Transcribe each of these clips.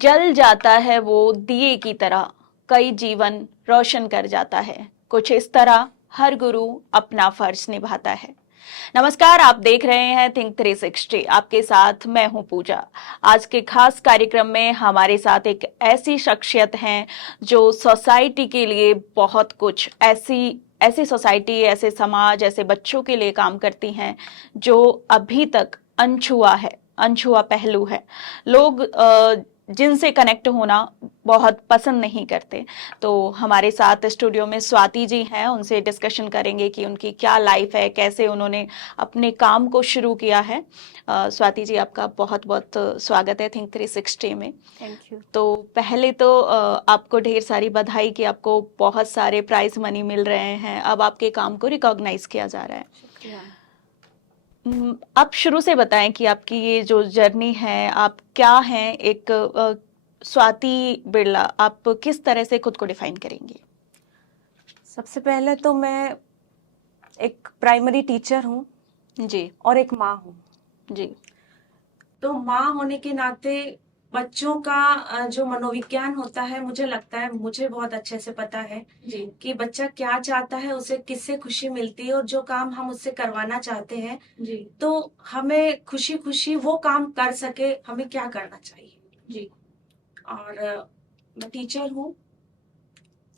जल जाता है वो दिए की तरह, कई जीवन रोशन कर जाता है। कुछ इस तरह हर गुरु अपना फर्ज निभाता है। नमस्कार, आप देख रहे हैं थिंक 360। आपके साथ मैं हूं पूजा। आज के खास कार्यक्रम में हमारे साथ एक ऐसी शख्सियत हैं जो सोसाइटी के लिए बहुत कुछ ऐसी सोसाइटी, ऐसे समाज, ऐसे बच्चों के लिए काम करती हैं जो अभी तक अनछुआ है, अनछुआ पहलू है। लोग जिनसे कनेक्ट होना बहुत पसंद नहीं करते। तो हमारे साथ स्टूडियो में स्वाति जी हैं, उनसे डिस्कशन करेंगे कि उनकी क्या लाइफ है, कैसे उन्होंने अपने काम को शुरू किया है। स्वाति जी, आपका बहुत बहुत स्वागत है थिंक 360 में। Thank you. तो पहले तो आपको ढेर सारी बधाई कि आपको बहुत सारे प्राइज मनी मिल रहे हैं, अब आपके काम को रिकॉग्नाइज किया जा रहा है। शुक्रिया। आप शुरू से बताएं कि आपकी ये जो जर्नी है, आप क्या हैं। एक स्वाति बिरला, आप किस तरह से खुद को डिफाइन करेंगे? सबसे पहले तो मैं एक प्राइमरी टीचर हूँ जी और एक माँ हूँ। जी। तो माँ होने के नाते बच्चों का जो मनोविज्ञान होता है, मुझे लगता है मुझे बहुत अच्छे से पता है जी कि बच्चा क्या चाहता है, उसे किससे खुशी मिलती है और जो काम हम उससे करवाना चाहते हैं जी तो हमें खुशी खुशी वो काम कर सके, हमें क्या करना चाहिए। जी। और मैं टीचर हूँ।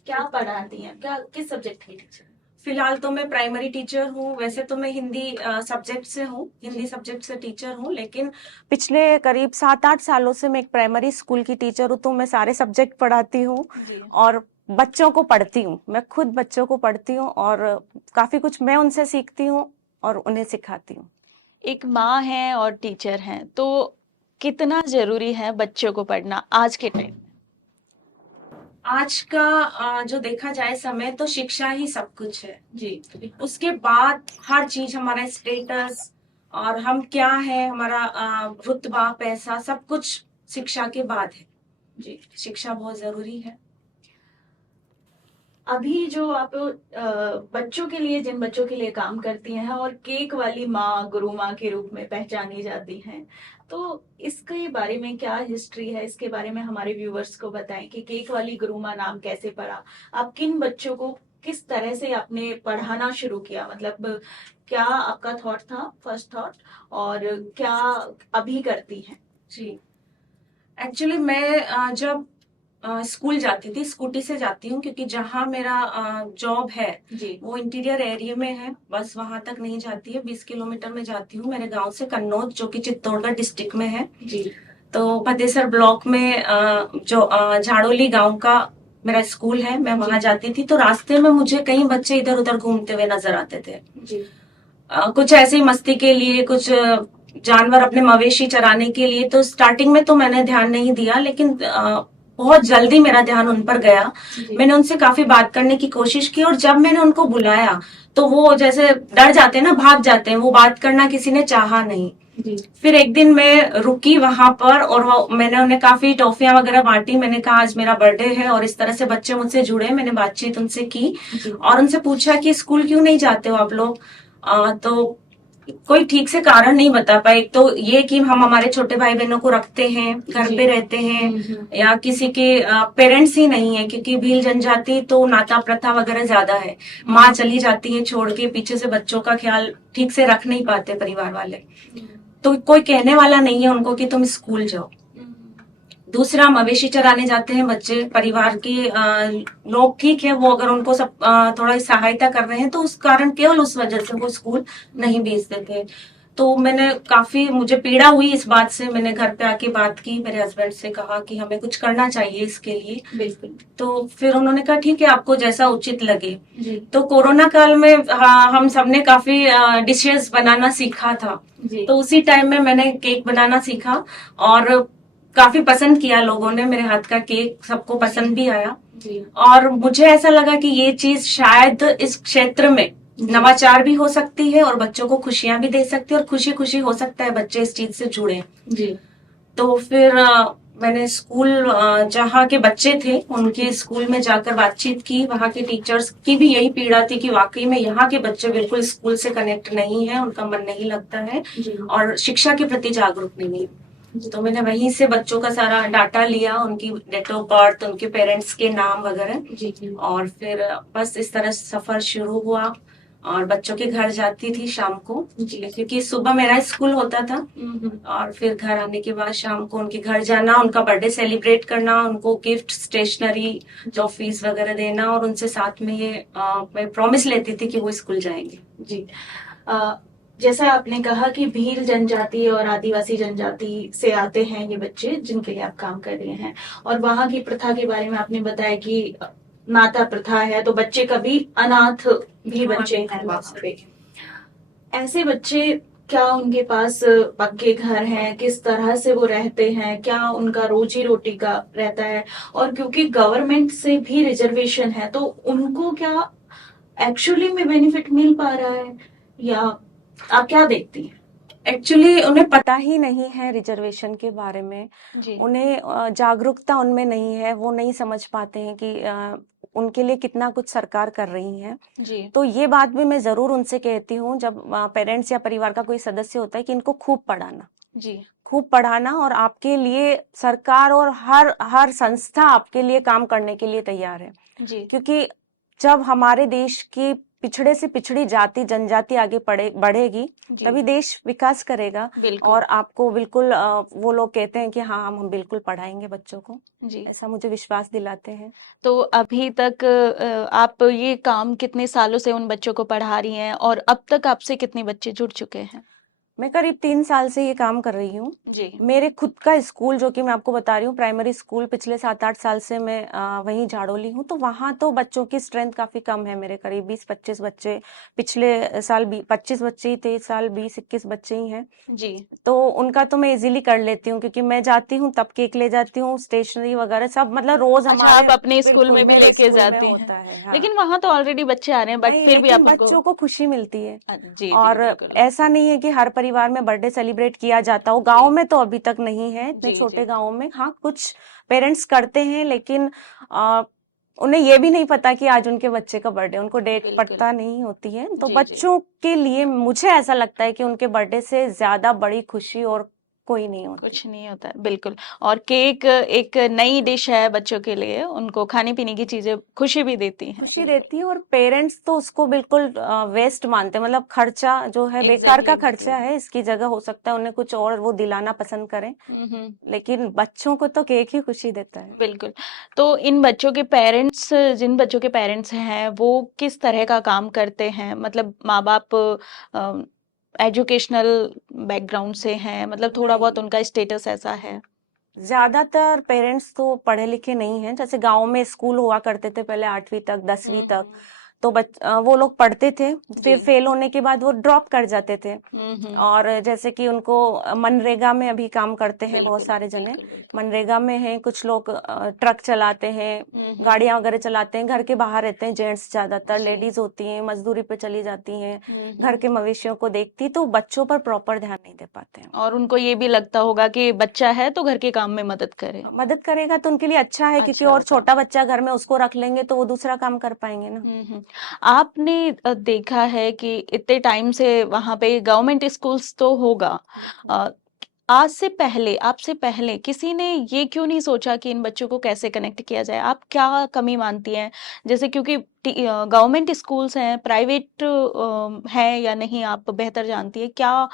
क्या पढ़ाती हैं, क्या किस सब्जेक्ट की टीचर? फिलहाल तो मैं प्राइमरी टीचर हूँ। वैसे तो मैं हिंदी सब्जेक्ट से हूँ, हिंदी सब्जेक्ट से टीचर हूँ, लेकिन पिछले करीब 7-8 सालों से मैं एक प्राइमरी स्कूल की टीचर हूँ। तो मैं सारे सब्जेक्ट पढ़ाती हूँ और बच्चों को पढ़ती हूँ। मैं खुद बच्चों को पढ़ती हूँ और काफी कुछ मैं उनसे सीखती हूँ और उन्हें सिखाती हूँ। एक माँ है और टीचर हैं, तो कितना जरूरी है बच्चों को पढ़ना आज के टाइम? आज का जो देखा जाए समय, तो शिक्षा ही सब कुछ है जी। उसके बाद हर चीज, हमारा स्टेटस और हम क्या है, हमारा रुतबा, पैसा, सब कुछ शिक्षा के बाद है जी। शिक्षा बहुत जरूरी है। अभी जो आप बच्चों के लिए, जिन बच्चों के लिए काम करती हैं और केक वाली माँ, गुरु माँ के रूप में पहचानी जाती हैं, तो इसके बारे में क्या हिस्ट्री है? इसके बारे में हमारे व्यूअर्स को बताएं कि केक वाली गुरु माँ नाम कैसे पड़ा, आप किन बच्चों को किस तरह से आपने पढ़ाना शुरू किया, मतलब क्या आपका थॉट था, फर्स्ट थॉट, और क्या अभी करती हैं? जी, एक्चुअली मैं जब स्कूल जाती थी, स्कूटी से जाती हूँ क्योंकि जहाँ मेरा जॉब है जी वो इंटीरियर एरिया में है। बस वहां तक नहीं जाती है, 20 किलोमीटर में जाती हूँ मेरे गांव से, कन्नौज, जो कि चित्तौड़गढ़ डिस्ट्रिक्ट में है। जी। तो फतेहसर ब्लॉक में जो झाड़ोली गांव का मेरा स्कूल है, मैं वहां जाती थी। तो रास्ते में मुझे कई बच्चे इधर उधर घूमते हुए नजर आते थे। जी कुछ ऐसे ही मस्ती के लिए, कुछ जानवर अपने मवेशी चराने के लिए। तो स्टार्टिंग में तो मैंने ध्यान नहीं दिया, लेकिन बहुत जल्दी मेरा ध्यान उन पर गया। मैंने उनसे काफी बात करने की कोशिश की और जब मैंने उनको बुलाया तो वो जैसे डर जाते हैं ना, भाग जाते हैं, वो बात करना किसी ने चाहा नहीं। फिर एक दिन मैं रुकी वहां पर और मैंने उन्हें काफी टॉफियां वगैरह बांटी। मैंने कहा आज मेरा बर्थडे है और इस तरह से बच्चे मुझसे जुड़े। मैंने बातचीत उनसे की और उनसे पूछा कि स्कूल क्यों नहीं जाते हो आप लोग। तो कोई ठीक से कारण नहीं बता पाए। एक तो ये कि हम हमारे छोटे भाई बहनों को रखते हैं, घर पे रहते हैं, या किसी के पेरेंट्स ही नहीं है, क्योंकि भील जनजाति तो नाता प्रथा वगैरह ज्यादा है। माँ चली जाती है छोड़ के, पीछे से बच्चों का ख्याल ठीक से रख नहीं पाते परिवार वाले। तो कोई कहने वाला नहीं है उनको कि तुम स्कूल जाओ। दूसरा, मवेशी चराने जाते हैं बच्चे, परिवार के लोग ठीक है, वो अगर उनको सब थोड़ा सहायता कर रहे हैं तो उस कारण, केवल उस वजह से वो स्कूल नहीं भेजते थे। तो मैंने काफी, मुझे पीड़ा हुई इस बात से। मैंने घर पे आके बात की, मेरे हस्बैंड से कहा कि हमें कुछ करना चाहिए इसके लिए। बिल्कुल। तो फिर उन्होंने कहा ठीक है, आपको जैसा उचित लगे। तो कोरोना काल में हम सबने काफी डिशेस बनाना सीखा था। तो उसी टाइम में मैंने केक बनाना सीखा और काफी पसंद किया लोगों ने मेरे हाथ का केक, सबको पसंद भी आया। और मुझे ऐसा लगा कि ये चीज शायद इस क्षेत्र में नवाचार भी हो सकती है और बच्चों को खुशियां भी दे सकती है और खुशी खुशी हो सकता है बच्चे इस चीज से जुड़े। तो फिर मैंने स्कूल, जहाँ के बच्चे थे उनके स्कूल में जाकर बातचीत की। वहाँ के टीचर्स की भी यही पीड़ा थी कि वाकई में यहाँ के बच्चे बिल्कुल स्कूल से कनेक्ट नहीं है, उनका मन नहीं लगता है और शिक्षा के प्रति जागरूक नहीं है। तो मैंने वहीं से बच्चों का सारा डाटा लिया, उनकी डेट ऑफ बर्थ, उनके पेरेंट्स के नाम वगैरह, जी। और फिर बस इस तरह सफर शुरू हुआ। और बच्चों के घर जाती थी शाम को, क्योंकि सुबह मेरा स्कूल होता था। और फिर घर आने के बाद शाम को उनके घर जाना, उनका बर्थडे सेलिब्रेट करना, उनको गिफ्ट, स्टेशनरी, टॉफीज वगैरह देना, और उनसे साथ में ये मैं प्रॉमिस लेती थी कि वो स्कूल जाएंगे। जी। अ, जैसा आपने कहा कि भील जनजाति और आदिवासी जनजाति से आते हैं ये बच्चे जिनके लिए आप काम कर रहे हैं, और वहाँ की प्रथा के बारे में आपने बताया कि नाता प्रथा है, तो बच्चे कभी अनाथ भी हाँ, बच्चे हैं बिल्कुल। वहाँ पे। ऐसे बच्चे, क्या उनके पास पक्के घर हैं, किस तरह से वो रहते हैं, क्या उनका रोजी रोटी का रहता है, और क्योंकि गवर्नमेंट से भी रिजर्वेशन है तो उनको क्या एक्चुअली में बेनिफिट मिल पा रहा है, या आप क्या देखती हैं? एक्चुअली उन्हें पता ही नहीं है रिजर्वेशन के बारे में। जी। उन्हें जागरूकता उनमें नहीं है, वो नहीं समझ पाते हैं कि उनके लिए कितना कुछ सरकार कर रही है। जी। तो ये बात भी मैं जरूर उनसे कहती हूँ, जब पेरेंट्स या परिवार का कोई सदस्य होता है, कि इनको खूब पढ़ाना, जी। खूब पढ़ाना, और आपके लिए सरकार और हर हर संस्था आपके लिए काम करने के लिए तैयार है। जी। क्योंकि जब हमारे देश की पिछड़े से पिछड़ी जाति जनजाति आगे बढ़ेगी, जी। तभी देश विकास करेगा। बिल्कुल। और आपको बिल्कुल वो लोग कहते हैं कि हाँ, हम बिल्कुल पढ़ाएंगे बच्चों को, जी। ऐसा मुझे विश्वास दिलाते हैं। तो अभी तक आप ये काम कितने सालों से उन बच्चों को पढ़ा रही हैं, और अब तक आपसे कितने बच्चे जुड़ चुके हैं? मैं करीब 3 साल से ये काम कर रही हूँ। जी। मेरे खुद का स्कूल, जो कि मैं आपको बता रही हूँ, प्राइमरी स्कूल, पिछले 7-8 साल से मैं वहीं झाड़ोली हूँ। तो वहाँ तो बच्चों की स्ट्रेंथ काफी कम है, मेरे करीब 20-25 बच्चे। पिछले साल 25 बच्चे ही थे, इस साल 20-21 बच्चे ही हैं। जी। तो उनका तो मैं इजीली कर लेती हूँ, क्योंकि मैं जाती हूँ तब केक ले जाती हूँ, स्टेशनरी वगैरह सब, मतलब रोज अच्छा, हमारे, आप अपने स्कूल बिल्कुल में भी मेरे लेके स्कूल में जाती हैं, होता है। हाँ, लेकिन वहां तो ऑलरेडी बच्चे आ रहे हैं, बट नहीं, फिर भी लेकिन आप उनको। बच्चों को खुशी मिलती है। जी। जी, और बिल्कुल। ऐसा नहीं है कि हर परिवार में बर्थडे सेलिब्रेट किया जाता हो, जी। गांव में तो अभी तक नहीं है, इतने जी। छोटे जी। गांवों में। हाँ, कुछ पेरेंट्स करते हैं, लेकिन आ, उन्हें ये भी नहीं पता कि आज उनके बच्चे का बर्थडे, उनको डेट बिल्कुल। पता नहीं होती है। तो जी। जी। बच्चों के लिए मुझे ऐसा लगता है कि उनके बर्थडे से ज्यादा बड़ी खुशी और कोई नहीं होती। कुछ नहीं होता है, बिल्कुल। और केक एक नई डिश है बच्चों के लिए, उनको खाने पीने की चीजें खुशी भी देती हैं, खुशी बिल्कुल। देती है, और पेरेंट्स तो उसको बिल्कुल वेस्ट मानते हैं, मतलब खर्चा जो है बेकार एग्जैक्टली, का एग्जैक्टली। खर्चा है, इसकी जगह हो सकता है उन्हें कुछ और वो दिलाना पसंद करें। हम्म। लेकिन बच्चों को तो केक ही खुशी देता है। बिल्कुल। तो इन बच्चों के पेरेंट्स, जिन बच्चों के पेरेंट्स हैं, वो किस तरह का काम करते हैं? मतलब माँ बाप एजुकेशनल बैकग्राउंड से हैं, मतलब थोड़ा बहुत नहीं, उनका स्टेटस ऐसा है? ज्यादातर पेरेंट्स तो पढ़े लिखे नहीं हैं। जैसे गांव में स्कूल हुआ करते थे पहले, 8वीं तक, 10वीं तक, हम्म। तो वो लोग पढ़ते थे, जी। फिर फेल होने के बाद वो ड्रॉप कर जाते थे। हम्म। और जैसे कि उनको मनरेगा में अभी काम करते हैं बहुत बिल्कुल, सारे जने। बिल्कुल, बिल्कुल। मनरेगा में हैं कुछ लोग, ट्रक चलाते हैं, हम्म। गाड़ियां वगैरह चलाते हैं, घर के बाहर रहते हैं जेंट्स, ज्यादातर जी। लेडीज होती हैं, मजदूरी पे चली जाती हैं, घर हम्म। के मवेशियों को देखती, तो बच्चों पर प्रॉपर ध्यान नहीं दे पाते हैं। और उनको ये भी लगता होगा कि बच्चा है तो घर के काम में मदद करे। मदद करेगा तो उनके लिए अच्छा है, क्योंकि अच्छा और होगा। छोटा बच्चा घर में उसको रख लेंगे तो वो दूसरा काम कर पाएंगे ना। आपने देखा है कि इतने टाइम से वहां पे गवर्नमेंट स्कूल्स तो होगा, अ, आज से पहले, आपसे पहले किसी ने ये क्यों नहीं सोचा कि इन बच्चों को कैसे कनेक्ट किया जाए? आप क्या कमी मानती हैं? जैसे क्योंकि गवर्नमेंट स्कूल्स हैं, प्राइवेट हैं या नहीं, आप बेहतर जानती है, क्या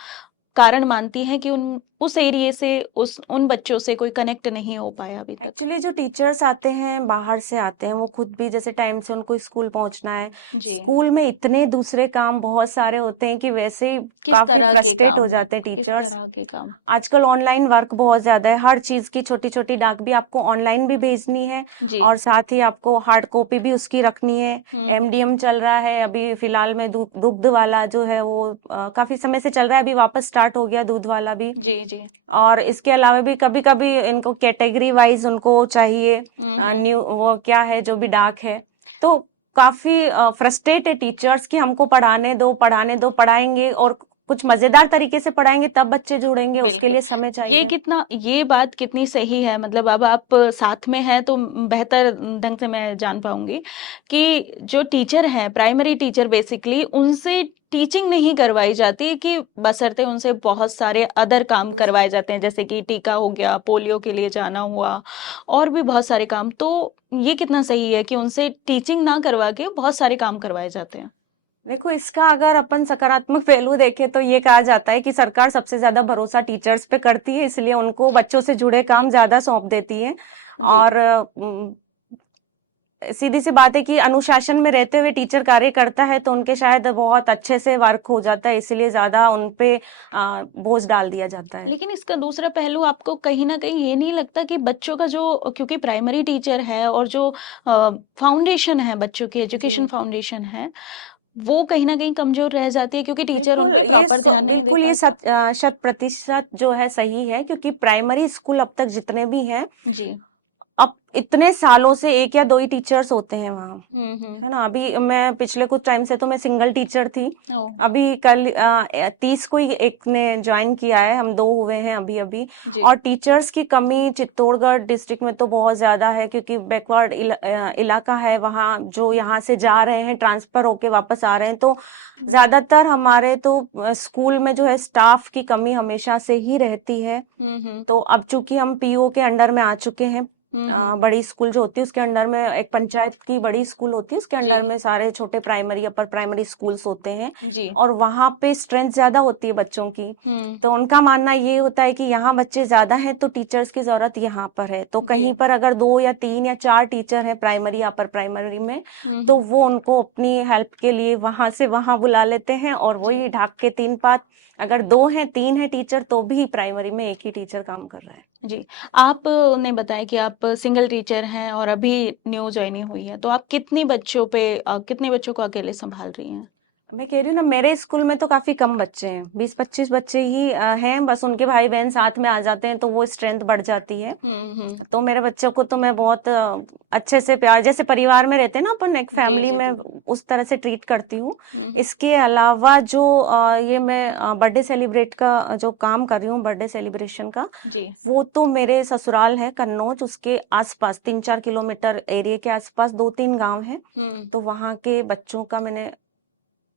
कारण मानती हैं कि उन उस एरिया से, उस उन बच्चों से कोई कनेक्ट नहीं हो पाया अभी तक? एक्चुअली जो टीचर्स आते हैं बाहर से आते हैं, वो खुद भी जैसे टाइम से उनको स्कूल पहुंचना है, जी। स्कूल में इतने दूसरे काम बहुत सारे होते हैं कि वैसे ही किस काफी तरह के फ्रस्ट्रेट हो काम? जाते हैं किस टीचर्स। तरह के काम? आजकल ऑनलाइन वर्क बहुत ज्यादा है, हर चीज की छोटी छोटी डाक भी आपको ऑनलाइन भी भेजनी है, जी। और साथ ही आपको हार्ड कॉपी भी उसकी रखनी है। हम्म। एमडीएम चल रहा है अभी फिलहाल में, दुग्ध वाला जो है वो काफी समय से चल रहा है, अभी वापस स्टार्ट हो गया दूध वाला भी। जी। जी। और इसके अलावा भी कभी कभी इनको कैटेगरी वाइज उनको चाहिए, हम्म। न्यू वो क्या है जो भी डाक है। तो काफी फ्रस्ट्रेट है टीचर्स कि हमको पढ़ाने दो पढ़ाने दो, पढ़ाएंगे और कुछ मजेदार तरीके से पढ़ाएंगे तब बच्चे जुड़ेंगे, उसके बिल्कुल। लिए समय ये चाहिए। कितना, ये बात कितनी सही है, मतलब अब आप साथ में हैं तो बेहतर ढंग से मैं जान पाऊंगी कि जो टीचर हैं, प्राइमरी टीचर बेसिकली, उनसे टीचिंग नहीं करवाई जाती कि बशर्ते उनसे बहुत सारे अदर काम करवाए जाते हैं, जैसे कि टीका हो गया, पोलियो के लिए जाना हुआ, और भी बहुत सारे काम। तो ये कितना सही है कि उनसे टीचिंग ना करवा के बहुत सारे काम करवाए जाते हैं। देखो, इसका अगर अपन सकारात्मक पहलू देखें तो ये कहा जाता है कि सरकार सबसे ज्यादा भरोसा टीचर्स पे करती है, इसलिए उनको बच्चों से जुड़े काम ज्यादा सौंप देती है। जी। और सीधी सी बात है कि अनुशासन में रहते हुए टीचर कार्य करता है तो उनके शायद बहुत अच्छे से वर्क हो जाता है, इसलिए ज्यादा उन पे बोझ डाल दिया जाता है। लेकिन इसका दूसरा पहलू आपको कहीं ना कहीं ये नहीं लगता कि बच्चों का जो, क्योंकि प्राइमरी टीचर है और जो फाउंडेशन है, बच्चों की एजुकेशन जी, फाउंडेशन है, वो कहीं ना कहीं कमजोर रह जाती है क्योंकि टीचर उन बिल्कुल पे प्रॉपर ध्यान नहीं दे बिल्कुल ये पाता। 100% जो है सही है, क्योंकि प्राइमरी स्कूल अब तक जितने भी हैं, जी। अब इतने सालों से एक या दो ही टीचर्स होते हैं वहाँ, हम्म। है ना। अभी मैं पिछले कुछ टाइम से तो मैं सिंगल टीचर थी। ओ। अभी कल 30 को ही एक ने ज्वाइन किया है, हम 2 हुए हैं अभी अभी। जी। और टीचर्स की कमी चित्तौड़गढ़ डिस्ट्रिक्ट में तो बहुत ज्यादा है, क्योंकि बैकवर्ड इलाका है वहाँ, जो यहाँ से जा रहे हैं ट्रांसफर होके वापस आ रहे हैं, तो ज्यादातर हमारे तो स्कूल में जो है स्टाफ की कमी हमेशा से ही रहती है। हम्म। तो अब चूंकि हम पीओ के अंडर में आ चुके हैं, हम्म। बड़ी स्कूल जो होती है उसके अंडर में, एक पंचायत की बड़ी स्कूल होती है उसके जी। अंडर में सारे छोटे प्राइमरी अपर प्राइमरी स्कूल्स होते हैं। जी। और वहां पे स्ट्रेंथ ज्यादा होती है बच्चों की। हम्म। तो उनका मानना ये होता है कि यहाँ बच्चे ज्यादा हैं तो टीचर्स की जरूरत यहाँ पर है, तो जी। कहीं पर अगर 2 या 3 या 4 टीचर हैं प्राइमरी या अपर प्राइमरी में, तो हम्म। वो उनको अपनी हेल्प के लिए वहां से वहां बुला लेते हैं, और जी। वही ढाक के 3 पात, अगर 2 हैं 3 है टीचर तो भी प्राइमरी में एक ही टीचर काम कर रहा है। जी। आप ने बताया कि आप सिंगल टीचर हैं और अभी न्यू ज्वाइनिंग हुई है, तो आप कितने बच्चों को अकेले संभाल रही हैं? मैं कह रही हूँ ना, मेरे स्कूल में तो काफी कम बच्चे हैं, 20-25 बच्चे ही हैं बस, उनके भाई बहन साथ में आ जाते हैं तो वो स्ट्रेंथ बढ़ जाती है। हम्म। तो मेरे बच्चों को तो मैं बहुत अच्छे से प्यार, जैसे परिवार में रहते हैं ना अपन एक जी। फैमिली जी। में, उस तरह से ट्रीट करती हूँ। हम्म। इसके अलावा जो ये मैं बर्थडे सेलिब्रेट का जो काम कर रही हूँ, बर्थडे सेलिब्रेशन का, जी। वो तो मेरे ससुराल है कन्नौज, उसके आसपास 3-4 किलोमीटर एरिया के आसपास 2-3 गांव हैं। हम्म। तो वहाँ के बच्चों का मैंने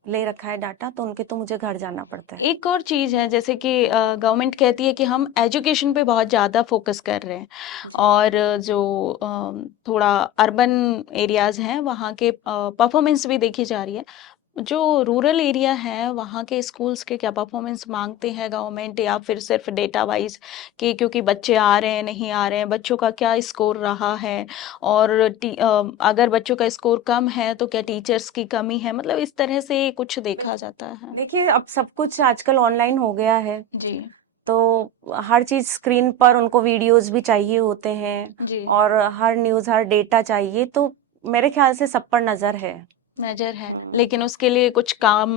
ले रखा है डाटा, तो उनके तो मुझे घर जाना पड़ता है। एक और चीज है, जैसे कि गवर्नमेंट कहती है कि हम एजुकेशन पे बहुत ज्यादा फोकस कर रहे हैं, और जो थोड़ा अर्बन एरियाज हैं वहाँ के परफॉर्मेंस भी देखी जा रही है। जो रूरल एरिया है वहाँ के स्कूल्स के क्या परफॉर्मेंस मांगते हैं गवर्नमेंट, या फिर सिर्फ डेटा वाइज कि क्योंकि बच्चे आ रहे हैं नहीं आ रहे हैं, बच्चों का क्या स्कोर रहा है, और अगर बच्चों का स्कोर कम है तो क्या टीचर्स की कमी है, मतलब इस तरह से कुछ देखा जाता है? देखिए, अब सब कुछ आजकल ऑनलाइन हो गया है, जी। तो हर चीज स्क्रीन पर उनको वीडियोस भी चाहिए होते हैं, जी। और हर न्यूज हर डेटा चाहिए, तो मेरे ख्याल से सब पर नजर है। नजर है, हम्म। लेकिन उसके लिए कुछ काम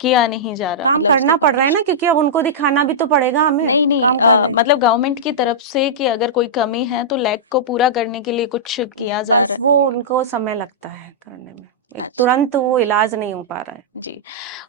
किया नहीं जा रहा, काम मतलब उसके करना पड़ रहा है ना, क्योंकि अब उनको दिखाना भी तो पड़ेगा हमें, नहीं नहीं, काम कर रहे हैं। मतलब गवर्नमेंट की तरफ से कि अगर कोई कमी है तो लैग को पूरा करने के लिए कुछ किया जा बस रहा वो उनको समय लगता है करने में, है? एक अच्छा। तुरंत वो इलाज नहीं हो पा रहा है। जी।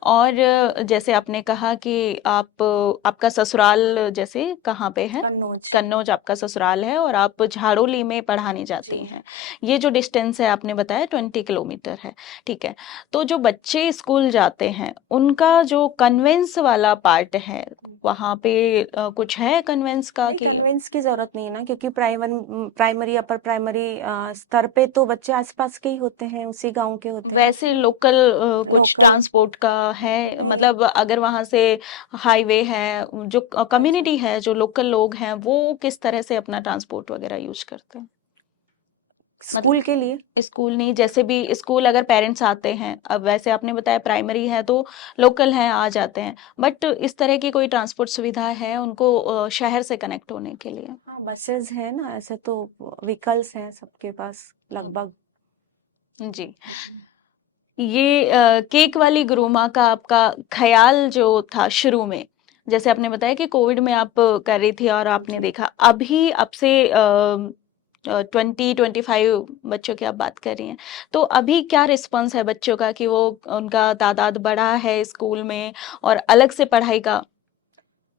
और जैसे आपने कहा कि आपका ससुराल जैसे कहाँ पे है? कन्नौज। कन्नौज आपका ससुराल है और आप झाड़ोली में पढ़ाने जाती जी। हैं। ये जो डिस्टेंस है आपने बताया 20 किलोमीटर है, ठीक है। तो जो बच्चे स्कूल जाते हैं उनका जो कन्वेंस वाला पार्ट है, वहाँ पे कुछ है कन्वेंस का नहीं, कि? कन्वेंस की जरूरत नहीं है ना, क्योंकि प्राइमरी अपर प्राइमरी स्तर पे तो बच्चे आसपास के ही होते हैं, उसी गांव के होते हैं। वैसे लोकल कुछ लोकल ट्रांसपोर्ट का है, नहीं। मतलब अगर वहां से हाईवे है, जो अच्छा, कम्युनिटी है, जो लोकल लोग हैं, वो किस तरह से अपना ट्रांसपोर्ट वगैरह यूज करते हैं? स्कूल मतलब के लिए। स्कूल नहीं, जैसे भी स्कूल अगर पेरेंट्स आते हैं, अब वैसे आपने बताया प्राइमरी है तो लोकल हैं आ जाते हैं, बट इस तरह की कोई ट्रांसपोर्ट सुविधा है उनको शहर से कनेक्ट होने के लिए? हाँ, बसेस हैं ना, ऐसे तो व्हीकल्स हैं सबके पास लगभग। जी। ये केक वाली गुरुमा का आपका ख्याल जो था शुरू में, जैसे आपने बताया कि कोविड में आप कर रही थी और आपने देखा, अभी अब से 20-25 बच्चों की आप बात कर रही हैं, तो अभी क्या रिस्पॉन्स है बच्चों का कि वो उनका तादाद बढ़ा है स्कूल में और अलग से पढ़ाई का?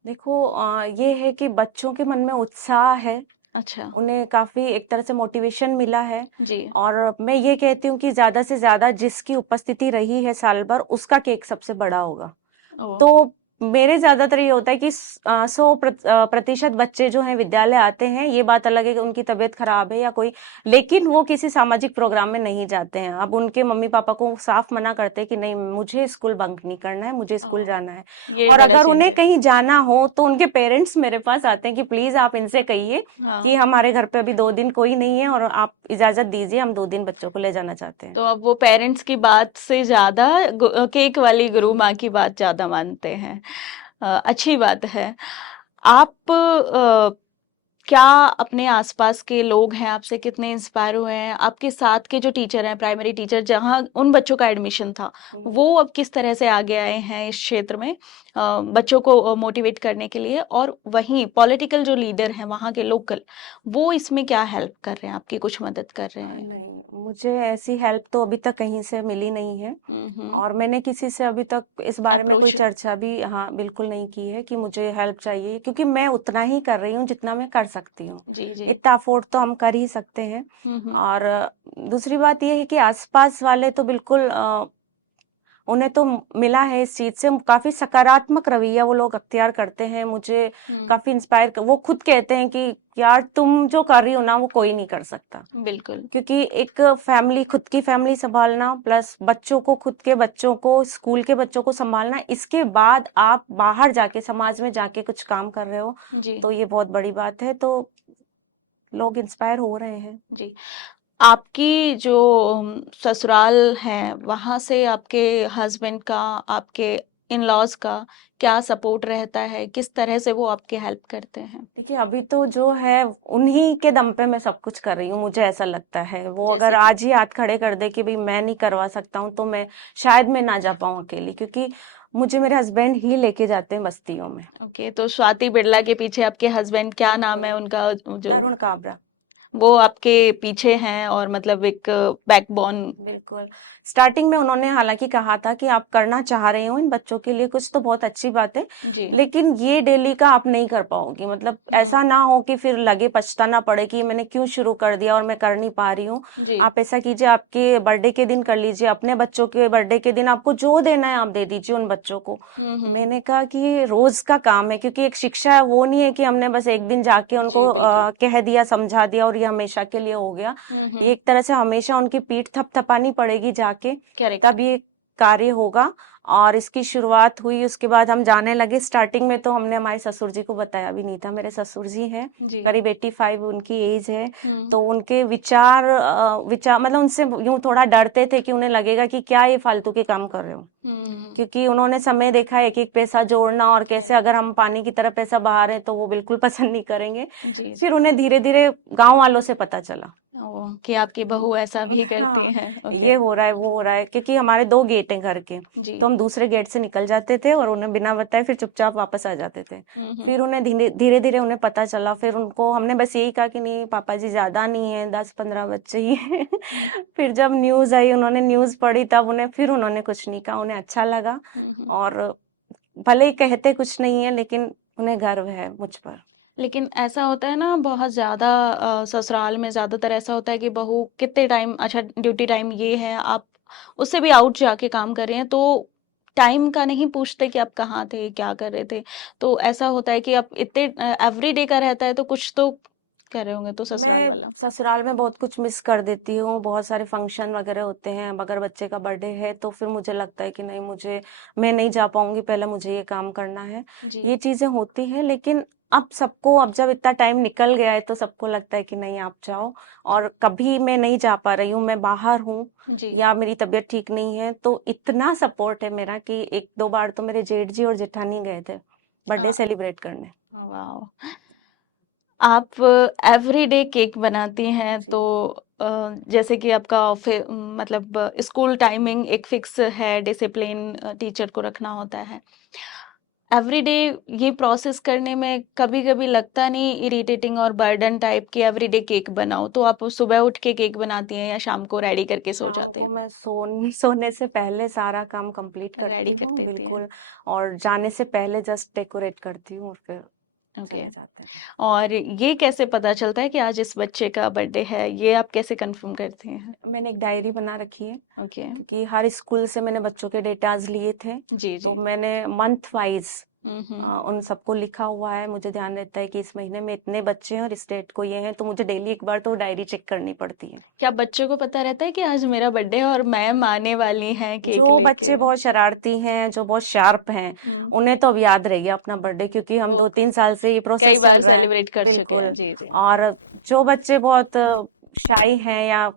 देखो ये है कि बच्चों के मन में उत्साह है, अच्छा। उन्हें काफी एक तरह से मोटिवेशन मिला है। जी। और मैं ये कहती हूँ कि ज्यादा से ज्यादा जिसकी उपस्थिति रही है साल भर उसका केक सबसे बड़ा होगा। ओ। तो मेरे ज्यादातर ये होता है कि 100% बच्चे जो हैं विद्यालय आते हैं, ये बात अलग है कि उनकी तबीयत खराब है या कोई, लेकिन वो किसी सामाजिक प्रोग्राम में नहीं जाते हैं। अब उनके मम्मी पापा को साफ मना करते हैं कि नहीं, मुझे स्कूल बंक नहीं करना है, मुझे स्कूल ओ, जाना है। ये और बड़ा अगर चीज उन्हें है। कहीं जाना हो तो उनके पेरेंट्स मेरे पास आते हैं कि प्लीज आप इनसे कहिए हाँ। कि हमारे घर पे अभी 2 दिन कोई नहीं है और आप इजाजत दीजिए, हम 2 दिन बच्चों को ले जाना चाहते हैं। तो अब वो पेरेंट्स की बात से ज्यादा केक वाली गुरु माँ की बात ज्यादा मानते हैं। अच्छी बात है। आप क्या अपने आसपास के लोग हैं आपसे कितने इंस्पायर हुए हैं? आपके साथ के जो टीचर हैं, प्राइमरी टीचर, जहाँ उन बच्चों का एडमिशन था, वो अब किस तरह से आगे आए हैं इस क्षेत्र में बच्चों को मोटिवेट करने के लिए? और वहीं पॉलिटिकल जो लीडर हैं वहाँ के लोकल, वो इसमें क्या हेल्प कर रहे हैं, आपकी कुछ मदद कर रहे हैं? नहीं, मुझे ऐसी हेल्प तो अभी तक कहीं से मिली नहीं है। और मैंने किसी से अभी तक इस बारे में कोई अप्रोच। चर्चा भी, हाँ, बिल्कुल नहीं की है कि मुझे हेल्प चाहिए, क्योंकि मैं उतना ही कर रही हूँ जितना मैं कर सकती हूँ। जी जी। इतना अफोर्ड तो हम कर ही सकते हैं। हम्म। और दूसरी बात ये है कि आसपास वाले तो बिल्कुल उन्हें तो मिला है इस चीज से, काफी सकारात्मक रवैया वो लोग अख्तियार करते हैं। मुझे हम्म। काफी इंस्पायर, वो खुद कहते हैं कि यार तुम जो कर रही हो ना वो कोई नहीं कर सकता। बिल्कुल। क्योंकि एक फैमिली, खुद की फैमिली संभालना प्लस बच्चों को, खुद के बच्चों को, स्कूल के बच्चों को संभालना, इसके बाद आप बाहर जाके समाज में जाके कुछ काम कर रहे हो, जी तो ये बहुत बड़ी बात है। तो लोग इंस्पायर हो रहे हैं। जी। आपकी जो ससुराल है वहां से आपके हस्बैंड का, आपके इन लॉज का क्या सपोर्ट रहता है? किस तरह से वो आपकी हेल्प करते हैं? देखिए अभी तो जो है उन्हीं के दम पे मैं सब कुछ कर रही हूँ, मुझे ऐसा लगता है। वो अगर जैसे कि? आज ही हाथ खड़े कर दे कि भाई मैं नहीं करवा सकता हूँ, तो मैं शायद मैं ना जा पाऊँ अकेली, क्योंकि मुझे मेरे हस्बैंड ही लेके जाते हैं बस्तियों में। ओके, तो स्वाति बिरला के पीछे आपके हस्बैंड, क्या नाम है उनका जो, तरुण काबरा। वो आपके पीछे हैं और मतलब एक बैकबोन? बिल्कुल। स्टार्टिंग में उन्होंने हालांकि कहा था कि आप करना चाह रहे हो इन बच्चों के लिए कुछ, तो बहुत अच्छी बात है, जी। लेकिन ये डेली का आप नहीं कर पाओगी। मतलब ऐसा ना हो कि फिर लगे, पछताना पड़े कि मैंने क्यों शुरू कर दिया और मैं कर नहीं पा रही हूँ। जी। आप ऐसा कीजिए, आपके बर्थडे के दिन कर लीजिए, अपने बच्चों के बर्थडे के दिन आपको जो देना है आप दे दीजिए उन बच्चों को। हम्म। मैंने कहा कि ये रोज का काम है, क्योंकि एक शिक्षा है, वो नहीं है कि हमने बस एक दिन जाके जी उनको बिल्कुल। कह दिया, समझा दिया और ये हमेशा के लिए हो गया। हम्म। ये एक तरह से हमेशा उनकी पीठ थपथपानी पड़ेगी जाके, करेक्ट। तब ये कार्य होगा। और इसकी शुरुआत हुई, उसके बाद हम जाने लगे। स्टार्टिंग में तो हमने हमारे ससुर जी को बताया भी नहीं था। मेरे ससुर जी हैं, जी। करीब 85 उनकी एज है। हम्म। तो उनके विचार मतलब उनसे यूं थोड़ा डरते थे कि उन्हें लगेगा कि क्या ये फालतू के काम कर रहे हो, हम्म। क्योंकि उन्होंने समय देखा है एक एक पैसा जोड़ना और कैसे अगर हम पानी की तरह पैसा बहा रहे हैं, तो वो बिल्कुल पसंद नहीं करेंगे। जी जी। फिर उन्हें धीरे धीरे गांव वालों से पता चला। ओ, कि आपकी बहू ऐसा भी करती हाँ, है। ओके। ये हो रहा है, वो हो रहा है, क्योंकि हमारे 2 गेट हैं घर के। जी। तो हम दूसरे गेट से निकल जाते थे और उन्हें बिना बताए फिर चुपचाप वापस आ जाते थे। हम्म। फिर उन्हें धीरे धीरे उन्हें पता चला। फिर उनको हमने बस यही कहा कि नहीं पापा जी, ज्यादा नहीं है, 10-15 बच्चे ही हैं। हम्म। फिर जब न्यूज आई, उन्होंने न्यूज पढ़ी, तब उन्होंने कुछ नहीं कहा, उन्हें अच्छा लगा। हम्म। और भले ही कहते कुछ नहीं है, लेकिन उन्हें गर्व है मुझ पर। लेकिन ऐसा होता है ना बहुत ज्यादा, ससुराल में ज्यादातर ऐसा होता है कि बहू कितने टाइम, अच्छा ड्यूटी टाइम ये है, आप उससे भी आउट जाके काम कर रहे हैं तो टाइम का नहीं पूछते कि आप कहाँ थे, क्या कर रहे थे। तो ऐसा होता है कि आप इतने एवरी डे का रहता है तो कुछ तो कर रहे होंगे, तो ससुराल मैं वाला। ससुराल में बहुत कुछ मिस कर देती हूँ। बहुत सारे फंक्शन वगैरह होते हैं, अगर बच्चे का बर्थडे है तो फिर मुझे लगता है कि नहीं, मैं नहीं जा पाऊंगी, पहले मुझे ये काम करना है। जी ये चीजें होती हैं, लेकिन अब जब इतना टाइम निकल गया है तो सबको लगता है कि नहीं, आप जाओ। और कभी मैं नहीं जा पा रही हूँ, मैं बाहर हूँ जी। या मेरी तबीयत ठीक नहीं है, तो इतना सपोर्ट है मेरा कि 1-2 बार तो मेरे जेठ जी और जेठानी गए थे बर्थडे हाँ। सेलिब्रेट करने। वाह। आप एवरीडे केक बनाती हैं तो जी। जैसे कि आपका ऑफिस, मतलब स्कूल टाइमिंग एक फिक्स है, डिसिप्लिन टीचर को रखना होता है। एवरीडे ये प्रोसेस करने में कभी कभी लगता नहीं इरिटेटिंग और बर्डन टाइप की एवरीडे केक बनाओ, तो आप सुबह उठ के केक बनाती हैं या शाम को रेडी करके सो शाम जाते को हैं? मैं सोने से पहले सारा काम कंप्लीट रेडी करती कर हूँ, देती हैं। बिल्कुल। और जाने से पहले जस्ट डेकोरेट करती हूँ और फिर ओके। चले जाते हैं। और ये कैसे पता चलता है कि आज इस बच्चे का बर्थडे है, ये आप कैसे कंफर्म करती हैं? मैंने एक डायरी बना रखी है, ओके। क्योंकि हर स्कूल से मैंने बच्चों के डेटाज लिए थे, जी तो जी। मैंने मंथ वाइज हम्म। उन सबको लिखा हुआ है। मुझे ध्यान रहता है कि इस महीने में इतने बच्चे हैं और इस डेट को ये हैं, तो मुझे डेली एक बार तो डायरी चेक करनी पड़ती है। क्या बच्चों को पता रहता है कि आज मेरा बर्थडे है और मैम आने वाली हैं केक जो लेके? बच्चे बहुत शरारती हैं, जो बहुत शार्प हैं, हम्म। उन्हें तो अब याद रह गया अपना बर्थडे, क्योंकि हम वो 2-3 साल से ये कई प्रोसेस बार चल रहा है। सेलिब्रेट कर चुके हैं। बिल्कुल। जी जी। और जो बच्चे बहुत शाई हैं या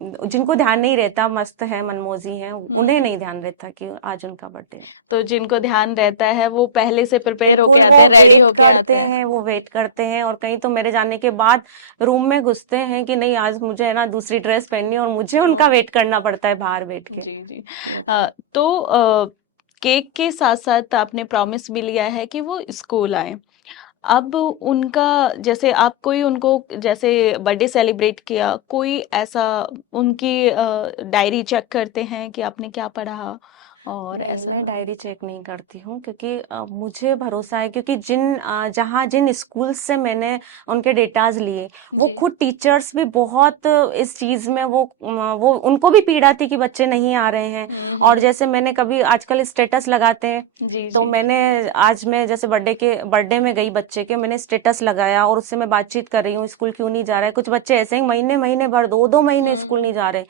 जिनको ध्यान नहीं रहता, मस्त है, मनमोजी हैं, उन्हें नहीं ध्यान रहता कि आज उनका बर्थडे है। तो जिनको ध्यान रहता है वो पहले से प्रिपेयर होके बिल्कुल, आते वो हैं, रेडी वेट होके करते आते हैं। हैं, वो वेट करते हैं, और कहीं तो मेरे जाने के बाद रूम में घुसते हैं कि नहीं, आज मुझे है ना दूसरी ड्रेस पहननी है, और मुझे उनका वेट करना पड़ता है बाहर बैठ के। जी जी। ये तो केक के साथ साथ आपने प्रॉमिस भी लिया है कि वो स्कूल आए। अब उनका, जैसे आप कोई उनको, जैसे बर्थडे सेलिब्रेट किया, कोई ऐसा उनकी डायरी चेक करते हैं कि आपने क्या पढ़ा और नहीं, ऐसा? मैं डायरी चेक नहीं करती हूँ, क्योंकि मुझे भरोसा है, क्योंकि जहाँ जिन स्कूल से मैंने उनके डेटाज लिए, वो जी। खुद टीचर्स भी बहुत इस चीज में वो उनको भी पीड़ा थी कि बच्चे नहीं आ रहे हैं। और जैसे मैंने कभी, आजकल स्टेटस लगाते हैं, जी तो जी। आज मैं जैसे बर्थडे में गई बच्चे के, मैंने स्टेटस लगाया और उससे मैं बातचीत कर रही हूँ, स्कूल क्यों नहीं जा रहा है। कुछ बच्चे ऐसे ही महीने महीने भर 2-2 महीने स्कूल नहीं जा रहे,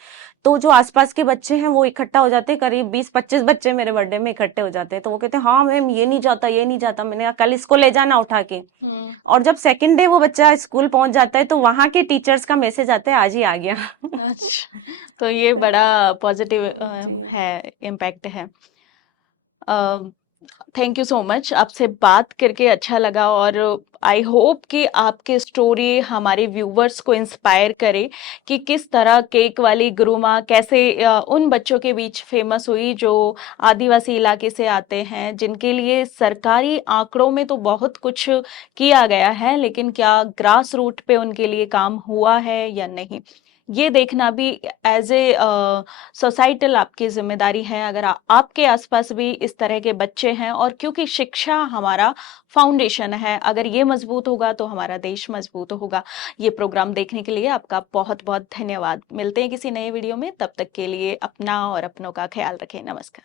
तो जो आसपास के बच्चे हैं वो इकट्ठा हो जाते हैं, करीब 20-25 बच्चे मेरे बर्थडे में इकट्ठे हो जाते हैं, तो वो कहते हैं हाँ मैम, ये नहीं जाता, ये नहीं जाता। मैंने कहा कल इसको ले जाना उठा के। हम्म। और जब सेकंड डे वो बच्चा स्कूल पहुंच जाता है, तो वहां के टीचर्स का मैसेज आता है आज ही आ गया। अच्छा, तो ये बड़ा पॉजिटिव जी। है, इम्पैक्ट है। थैंक यू सो मच, आपसे बात करके अच्छा लगा, और आई होप कि आपकी स्टोरी हमारे व्यूवर्स को इंस्पायर करे कि किस तरह केक वाली गुरुमा कैसे उन बच्चों के बीच फेमस हुई जो आदिवासी इलाके से आते हैं, जिनके लिए सरकारी आंकड़ों में तो बहुत कुछ किया गया है, लेकिन क्या ग्रास रूट पे उनके लिए काम हुआ है या नहीं, ये देखना भी एज ए सोसाइटल आपकी जिम्मेदारी है। अगर आपके आसपास भी इस तरह के बच्चे हैं, और क्योंकि शिक्षा हमारा फाउंडेशन है, अगर ये मजबूत होगा तो हमारा देश मजबूत होगा। ये प्रोग्राम देखने के लिए आपका बहुत बहुत धन्यवाद। मिलते हैं किसी नए वीडियो में, तब तक के लिए अपना और अपनों का ख्याल रखें। नमस्कार।